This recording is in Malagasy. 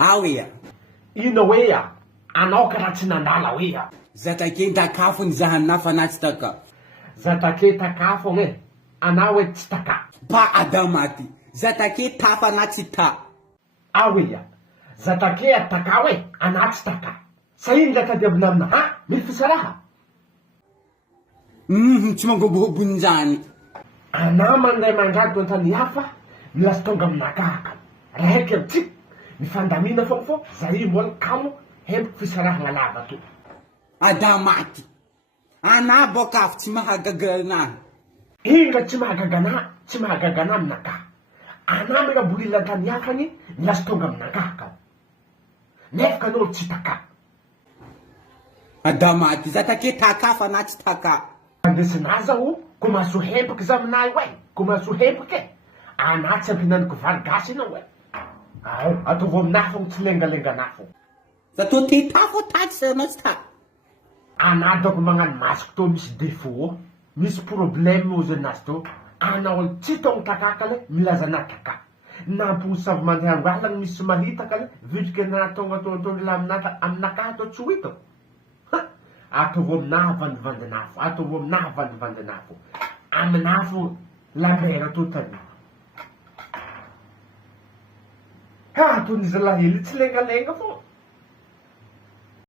AWOA. Ino hoe a? Anao karaha tsy nandala hoe a? Zatakeny takafo ny zaha nafa na tsy taka. Zatake takafo e. Anao hoe tsy taka. Pa adamaty. Zatake tafa na tsy ta. AWOA. Zatake ataka hoe ana tsy taka. Sa ino la tadiavina amina ha? Mifisa raha? Tsy mangombohobon'izany. Ana mandray mandrado antany hafa milasy tonga aminakahaka. Raiky amintsika mifandamina fogo zay mbola kamo hempiko fisarahana lava to. Adamaty. Ana bokafo tsy mahagagana. Inga tsy mahagagana, tsy mahagagana aminakahy. Ana mila bolila antany hafany milasy tonga aminakahaka. Nefaka anao tsy taka. Adamaty, zatake takafa na tsy taka. Andesinaza o, ko maso hempiky za aminay hoe, ko maso hempiky e. Ana tsy ampinaniko vary gasy ianao hoe. Ao, ataovy aminah fogna tsy lengalenganah fogna. Zato te tafo taky sa anao tsy ta. Ana doko magnano masoko to misy défaut, misy problème ozy anazy to. Anao tsy tong takaka le milaza na taka. Namposavy mandeha angalagny misy mahitaka le vitriky na tonga tonga aminakahy to tsy ho hito. Ataovy aminah vandivandinafo, ataovy aminah vandivandinafo. Aminafo lambera to tany. Ha, to nizy lahely tsy lengalenga fo.